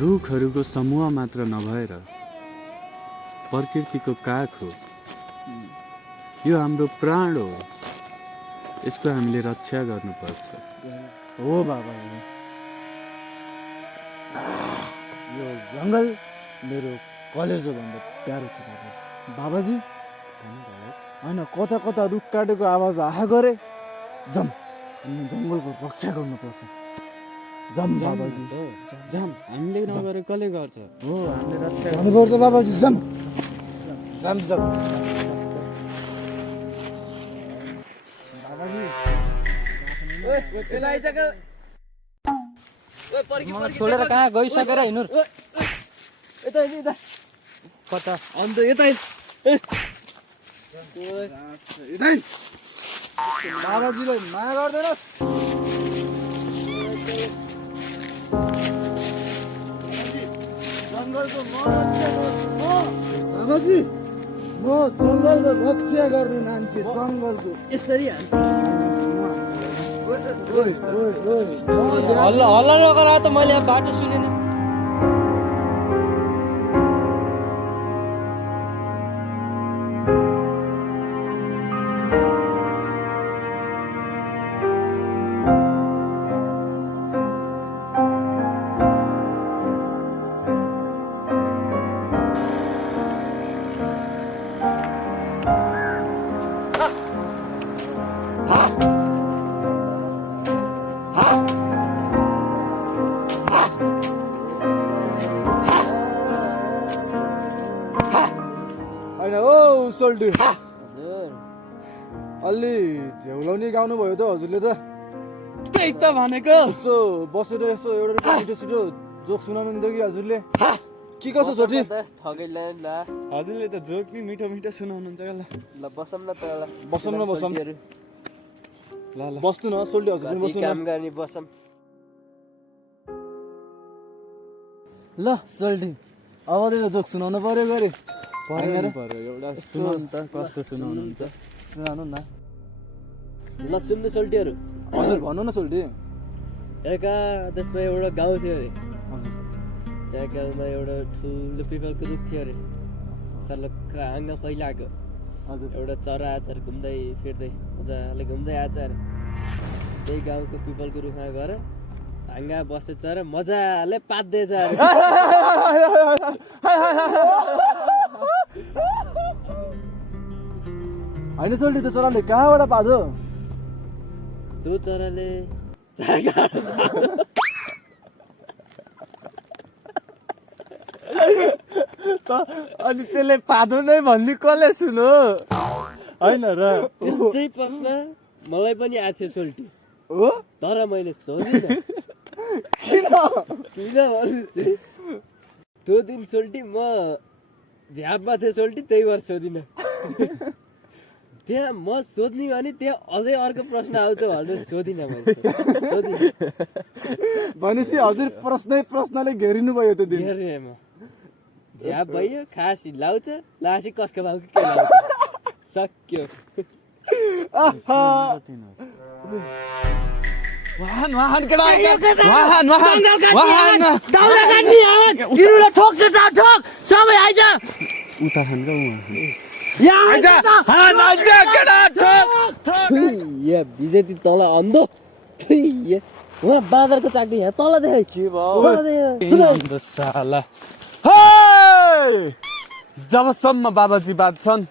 रुखहरूको समूह मात्र नभएर प्रकृतिको काख हो। यो हाम्रो प्राण हो, यसको हामीले रक्षा गर्नुपर्छ। हो बाबा, यो जङ्गल मेरो कलेजो भन्दा प्यारो छ बाबाजी। होइन, कता कता रुख काटेको आवाज आहा गरे। जाम, हामी जङ्गलको रक्षा गर्नुपर्छ। जाम बाबाजी, जाम, हामीले नगरे कसले गर्छ? हो, हामीले रक्षा गर्नुपर्छ बाबाजी। जाम जाम जाम बाबाजी। छोडेर कहाँ गइसकेर हिँड्नु? यता कता अन्त यता बाबाजीलाई माया गर्दैन? जङ्गलको बाबाजी, म जङ्गलको रक्षा गर्ने मान्छे। जङ्गलको यसरी हल्ला नगर त, मैले बाटो सुनेन। होइन ओ सोल्टी, अलि झेउलाउने गाउनु भयो त हजुरले त। त्यही त भनेको। यसो बसेर यसो एउटा छिटो छिटो जोक सुनाउनु नि त कि हजुरले। के कसो छोटी? हजुरले त जोक नि मिठो मिठो सुनाउनुहुन्छ ल। ल बसौँ न त। बसौँ न बसौँ। ल ल बस्नु न सोल्टी, हजुर पनि बस्नु काम न। गर्ने बसौँ। ल सोल्टी, अब चाहिँ जोक सुनाउनु पर्यो गरे। पर्यो एउटा सुनाउनु त, कस्तो सुनाउनुहुन्छ? सुनाउनु न। ल सुन्नु सोल्टीहरू। हजुर भन्नु न सोल्टी। एका त्यसमा एउटा गाउँ थियो अरे। हजुर त्यहाँ गाउँमा एउटा ठुलो पिपलको रुख थियो अरे। सलक्क हाँगा फैलाएको। हजुर एउटा चरा आएको अरे, घुम्दै फिर्दै मजाले घुम्दै आएको अरे। त्यही गाउँको पिपलको रुखमा गएर हाँगा बसेछ अरे, मजाले पात्दैछ अरे। होइन सोल्टी, त्यो चराले कहाँबाट पादो? त्यो चराले अनि त्यसले पादो नै भन्ने कसले सुनो? होइन र त्यस्तै प्रश्न मलाई पनि आएको थियो सोल्टी, हो तर मैले सोधिनँ। किन? किन भनेपछि त्यो दिन सोल्टी म झ्यापमा थिएँ सोल्टी, त्यही भएर सोधिनँ। त्यहाँ म सोध्ने भने त्यहाँ अझै अर्को प्रश्न आउँछ भनेर सोधिनँ मैले। भनेपछि हजुर प्रश्नले घेरिनु भयो त्यो दिन। हेरेँ म झ्याप भयो, खासी लाउँछ, लासी कसको भाउ के लाउँछ, सक्यो। वाहन वाहन केटा वाहन वाहन वाहन दाउरा काट्ने हन इरुला ठोक्छ ता ठोक सबै आइज उता खान ग यहाँ आइज हान आइज केटा ठोक ठोक। या बिजेती तल अन्धो या वहाँ बाँदरको चाकरी यहाँ तल देखाइ के भयो साला। हे जबसम्म बाबाजी बाँच्छन्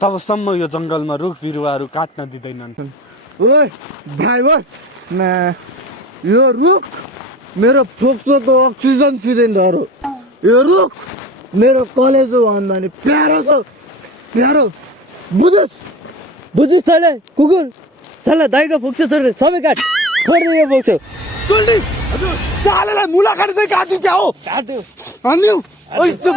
तबसम्म यो जङ्गलमा रुख बिरुवाहरू काट्न दिँदैनन्। ओए भाइ ओए, यो रुख मेरो फोक्सोको अक्सिजन सिलिन्डर हो। यो रुख मेरो कलेज हो भन्दा नि प्यारो छ, प्यारो। बुझुस् तैँले कुकुर साला दाइको फोक्सो छोडेर सबै काट छोड्दै यो फोक्सो चल्दी हजुर सालेलाई मुला काट्दै काट्यो क्या हो? काट्यो हान्यौ ओइ चुप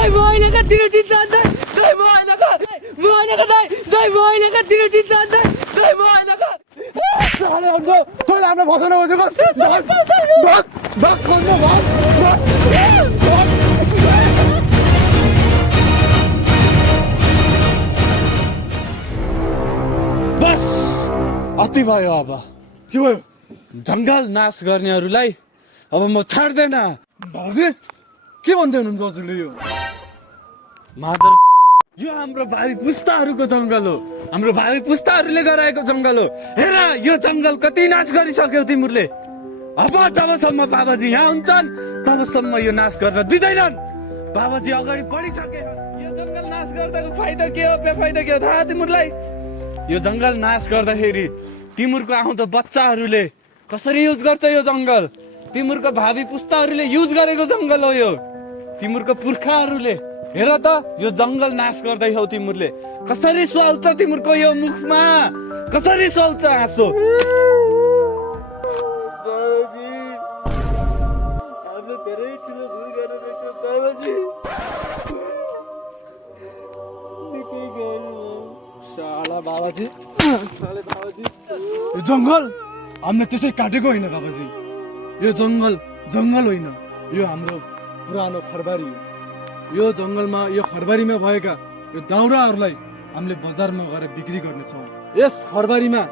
दाइ म होइन का तिरो टिप्छ दाइ दाइ म होइन का म होइन का दाइ दाइ म होइन का तिरो टिप्छ दाइ दाइ म होइन का साले हाम्रो तैले हाम्रो भसन गरेको भग भग गर्नु भग बस अति भयो अब के भयो जङ्गल नाश गर्नेहरूलाई अब म छाड्दैन बाबुजी के भन्दै हुनुहुन्छ हजुरले यो मादर यो हाम्रो भावी पुस्ताहरूको जङ्गल हो हाम्रो भावी पुस्ताहरूले गराएको जङ्गल हो हेर यो जङ्गल कति नाश गरिसक्यौ तिमीहरूले अब जबसम्म बाबाजी यहाँ हुन्छन् तबसम्म यो नाश गर्न दिँदैनन् बाबाजी अगाडि बढिसके यो जङ्गल नाश गर्दाको फाइदा के हो बेफाइदा के हो थाहा तिमीहरूलाई यो जङ्गल नाश गर्दाखेरि तिमीहरूको आउँदो बच्चाहरूले कसरी युज गर्छ यो जङ्गल तिमीहरूको भावी पुस्ताहरूले युज गरेको जङ्गल हो यो तिमीहरूको पुर्खाहरूले हेर त यो जङ्गल नाश गर्दै हौ तिमीहरूले कसरी सुहाउँछ तिमीहरूको यो मुखमा कसरी सुहाउँछ हाँसो साला बाबाजी साले बाबाजी यो जङ्गल हामीले त्यसै काटेको होइन बाबाजी यो जङ्गल जङ्गल होइन यो हाम्रो पुरानो खरबारी हो यो जङ्गलमा यो खरबारीमा भएका यो दाउराहरूलाई हामीले बजारमा गएर बिक्री गर्नेछौँ यस खरबारीमा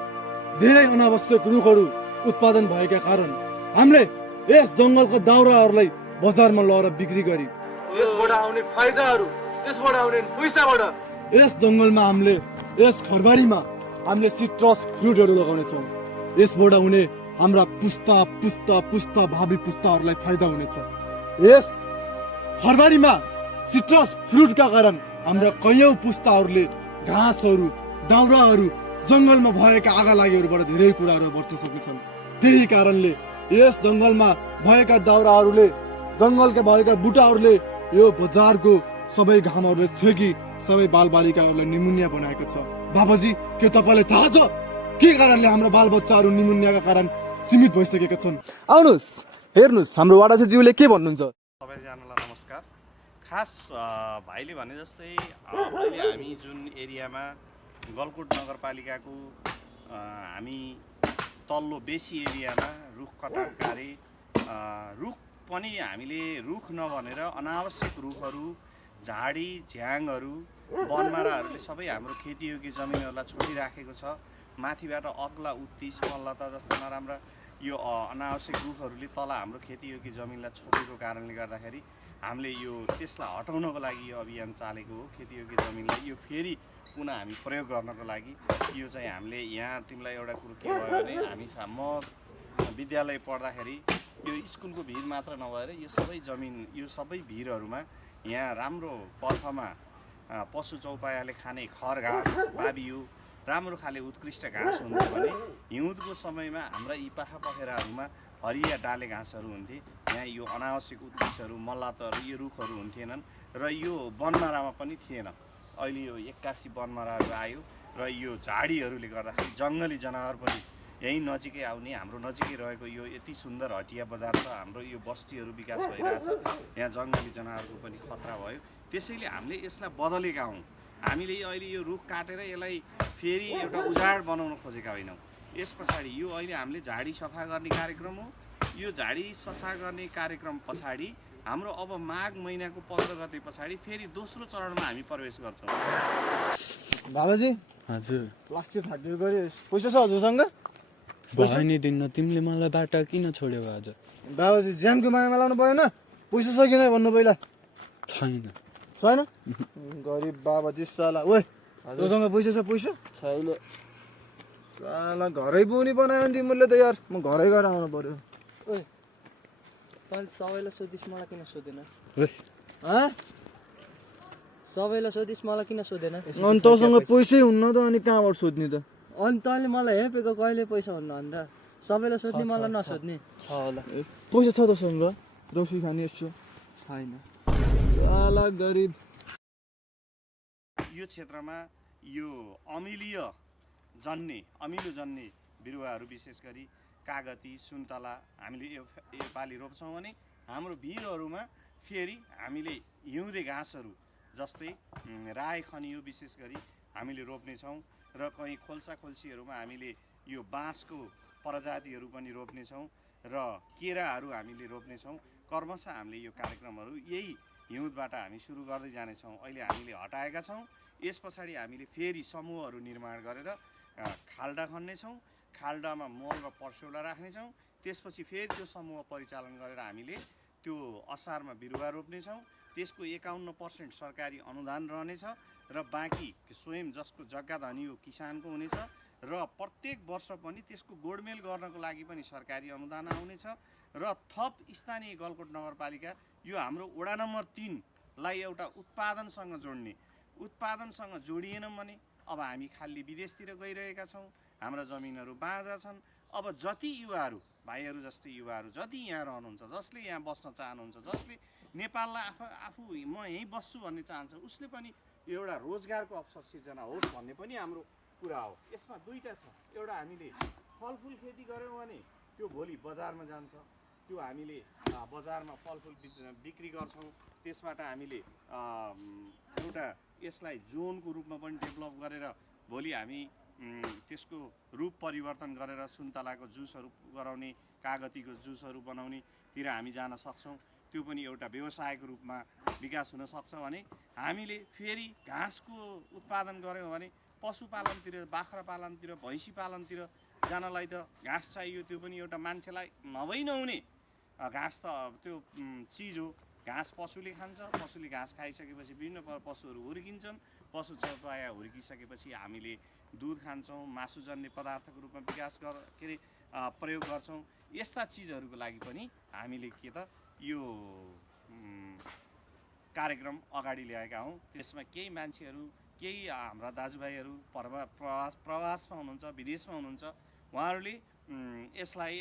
धेरै अनावश्यक रुखहरू उत्पादन भएका कारण हामीले यस जङ्गलको दाउराहरूलाई बजारमा लगेर बिक्री गरी त्यसबाट आउने फाइदाहरू त्यसबाट आउने पैसाबाट यस जङ्गलमा हामीले यस खरबारीमा हामीले सिट्रस फ्रुटहरू लगाउनेछौँ यसबाट हुने हाम्रा पुस्ता पुस्ता पुस्ता भावी पुस्ताहरूलाई फाइदा हुनेछ यस खरबारीमा सिट्रस फ्रुटका कारण हाम्रा कैयौँ पुस्ताहरूले घाँसहरू दाउराहरू जङ्गलमा भएका आगालागीहरूबाट धेरै कुराहरू बच्न सक्नेछन् त्यही कारणले यस जङ्गलमा भएका दाउराहरूले जङ्गलका भएका बुटाहरूले यो बजारको सबै घामहरूले छेकी सबै बालबालिकाहरूलाई निमुनिया बनाएको छ बाबाजी के तपाईँलाई थाहा छ के कारणले हाम्रो बालबच्चाहरू निमुनियाका कारण सीमित भइसकेका छन् आउनुहोस् हेर्नुहोस् हाम्रो वाडाज्यूले के भन्नुहुन्छ सबैजनालाई नमस्कार खास भाइले भने जस्तै अहिले हामी जुन एरियामा गलकुट नगरपालिकाको हामी तल्लो बेसी एरियामा रुख कटानकारी रुख पनि हामीले रुख नभनेर अनावश्यक रुखहरू झाडी झ्याङहरू बनमाराहरूले सबै हाम्रो खेतीयोग्य जमिनहरूलाई छोडिराखेको छ माथिबाट अग्ला उत्तिस मल्लता जस्ता नराम्रा यो अनावश्यक रुखहरूले तल हाम्रो खेतीयोग्य जमिनलाई छोडेको कारणले गर्दाखेरि हामीले यो त्यसलाई हटाउनको लागि यो अभियान चालेको हो खेतीयोग्य जमिनलाई यो फेरि पुनः हामी प्रयोग गर्नको लागि यो चाहिँ हामीले यहाँ तिमीलाई एउटा कुरो के भयो भने हामी म विद्यालय पढ्दाखेरि यो स्कुलको भिड मात्र नभएर यो सबै जमिन यो सबै भिरहरूमा यहाँ राम्रो पर्खमा पशु चौपायाले खाने खर घाँस बाबियो राम्रो खाले उत्कृष्ट घाँस हुन्थ्यो भने हिउँदको समयमा हाम्रा यी पाखा पखेराहरूमा हरिया डाले घाँसहरू हुन्थे यहाँ यो अनावश्यक उत्कृष्टहरू मल्लातहरू यो रुखहरू हुन्थेनन् र यो बनमारामा पनि थिएन अहिले यो 81 बनमाराहरू आयो र यो झाडीहरूले गर्दाखेरि जङ्गली जनावर पनि यहीँ नजिकै आउने हाम्रो नजिकै रहेको यो यति सुन्दर हटिया बजार छ हाम्रो यो बस्तीहरू विकास भइरहेछ यहाँ जङ्गली जनावरको पनि खतरा भयो त्यसैले हामीले यसलाई बदलेका हौँ हामीले अहिले यो रुख काटेर यसलाई फेरि एउटा उजाड बनाउन खोजेका होइनौँ यस पछाडि यो अहिले हामीले झाडी सफा गर्ने कार्यक्रम हो यो झाडी सफा गर्ने कार्यक्रम पछाडि हाम्रो अब माघ महिनाको 15 गते पछाडि फेरि दोस्रो चरणमा हामी प्रवेश गर्छौँ बाबाजी हजुर प्लास्टिक फाट्यो गरे पैसा छ हजुरसँग भयो नि दिन्न तिमीले मलाई बाटा किन छोड्यौ आज बाबाजी ज्यानको मायामा लाउनु परेन पैसा छ किन भन्नु पहिला छैन छैन गरिब बाबाजी साला ओए तँसँग पैसा छ पैसा छैन साला घरै पुग्ने बनायो नि तिमीले त यार म घरै गएर आउनु पर्यो ओए तैँले सबैलाई सोधिस् मलाई किन सोधेनस् सबैलाई सोधिस् मलाई किन सोधेनस् अनि तँसँग पैसै हुन्न त अनि कहाँबाट सोध्ने त अनि तैँले मलाई हेपेको कहिले पैसा हुन्न अन्त सबैलाई सोध्ने मलाई नसोध्ने छ होला पैसा छ तँसँग दौसी खाने यसो छैन साला गरिब यो क्षेत्रमा यो अमिलो जन्ने बिरुवाहरू विशेष गरी कागती सुन्तला हामीले यो पालि रोप्छौँ भने हाम्रो भिरहरूमा फेरि हामीले हिउँदे घाँसहरू जस्तै राई खनियो विशेष गरी हामीले रोप्नेछौँ र कहीँ खोल्सा खोल्सीहरूमा हामीले यो बाँसको प्रजातिहरू पनि रोप्नेछौँ र केराहरू हामीले रोप्नेछौँ। क्रमशः हामीले यो कार्यक्रमहरू यही हिउँदबाट हामी सुरु गर्दै जानेछौँ। अहिले हामीले हटाएका छौँ, यस पछाडि हामीले फेरि समूहहरू निर्माण गरेर खाल्डा खन्नेछौँ, खाल्डामा मल र पर्स्यौला राख्नेछौँ, त्यसपछि फेरि त्यो समूह परिचालन गरेर हामीले त्यो असारमा बिरुवा रोप्नेछौँ। त्यसको 51% सरकारी अनुदान रहनेछ र बाँकी स्वयं जसको जग्गा धनी हो किसानको हुनेछ र प्रत्येक वर्ष पनि त्यसको गोडमेल गर्नको लागि पनि सरकारी अनुदान आउनेछ र थप स्थानीय गलकोट नगरपालिका यो हाम्रो वडा नम्बर 3लाई एउटा उत्पादनसँग जोड्ने, उत्पादनसँग जोडिएनौँ भने अब हामी खाली विदेशतिर गइरहेका छौँ, हाम्रा जमिनहरू बाँझा छन्। अब जति युवाहरू भाइहरू जस्तै युवाहरू जति यहाँ रहनुहुन्छ, जसले यहाँ बस्न चाहनुहुन्छ, जसले नेपाललाई आफू म यहीँ बस्छु भन्ने चाहन्छ, उसले पनि एउटा रोजगारको अवसर सिर्जना होस् भन्ने पनि हाम्रो कुरा हो। यसमा दुईटा छ, एउटा हामीले फलफुल खेती गऱ्यौँ भने त्यो भोलि बजारमा जान्छ, त्यो हामीले बजारमा फलफुल बिक्री गर्छौँ, त्यसबाट हामीले एउटा यसलाई जोनको रूपमा पनि डेभलप गरेर भोलि हामी त्यसको रूप परिवर्तन गरेर सुन्तलाको जुसहरू गराउने, कागतीको जुसहरू बनाउनेतिर हामी जान सक्छौँ। त्यो पनि एउटा व्यवसायको रूपमा विकास हुन सक्छ भने हामीले फेरि घाँसको उत्पादन गऱ्यौँ भने पशुपालनतिर, बाख्रा पालनतिर, भैँसी पालनतिर जानलाई त घाँस चाहियो। त्यो पनि एउटा मान्छेलाई नभई नहुने घाँस त त्यो चिज हो। घाँस पशुले खान्छ, पशुले घाँस खाइसकेपछि विभिन्न पशुहरू हुर्किन्छन्, पशु चौपाया हुर्किसकेपछि हामीले दुध खान्छौँ, मासुजन्य पदार्थको रूपमा प्रयोग गर्छौँ। यस्ता चिजहरूको लागि पनि हामीले के त यो कार्यक्रम अगाडि ल्याएका हौँ। त्यसमा केही मान्छेहरू, केही हाम्रा दाजुभाइहरू प्रवासमा हुनुहुन्छ, विदेशमा हुनुहुन्छ, उहाँहरूले यसलाई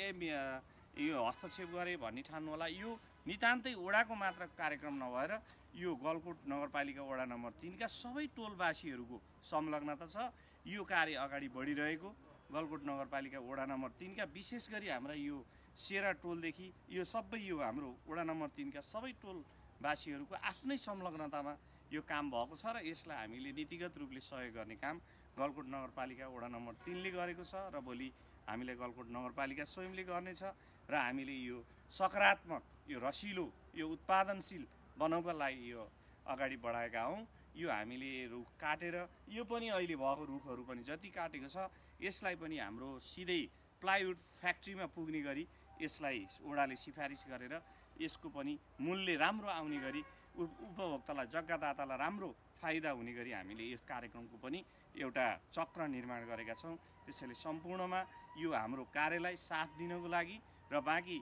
यो हस्तक्षेप गरे भन्ने ठान्नु होला। यो नितान्तै वडाको मात्र कार्यक्रम नभएर यो गलकोट नगरपालिका वडा नम्बर 3का सबै टोलवासीहरूको संलग्नता छ। यो कार्य अगाडि बढिरहेको गलकोट नगरपालिका वडा नम्बर 3का विशेष गरी हाम्रा यो सेरा टोलदेखि यो सबै यो हाम्रो वडा नम्बर 3का सबै टोलवासीहरूको आफ्नै संलग्नतामा यो काम भएको छ र यसलाई हामीले नीतिगत रूपले सहयोग गर्ने काम गलकोट नगरपालिका वडा नम्बर 3ले गरेको छ र भोलि हामीले गलकोट नगरपालिका स्वयंले गर्नेछ र हामीले यो सकारात्मक, यो रसिलो, यो उत्पादनशील बनाउनका लागि यो अगाडि बढाएका हौँ। यो हामीले रुख काटेर, यो पनि अहिले भएको रुखहरू पनि जति काटेको छ यसलाई पनि हाम्रो सिधै प्लाइवुड फ्याक्ट्रीमा पुग्ने गरी यसलाई वडाले सिफारिस गरेर यसको पनि मूल्य राम्रो आउने गरी उपभोक्तालाई, जग्गादातालाई राम्रो फाइदा हुने गरी हामीले यस कार्यक्रमको पनि एउटा चक्र निर्माण गरेका छौँ। त्यसैले सम्पूर्णमा यो हाम्रो कार्यलाई साथ दिनको लागि र बाँकी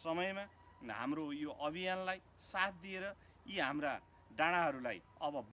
समयमा हाम्रो यो अभियानलाई साथ दिएर यी हाम्रा डाँडाहरूलाई अब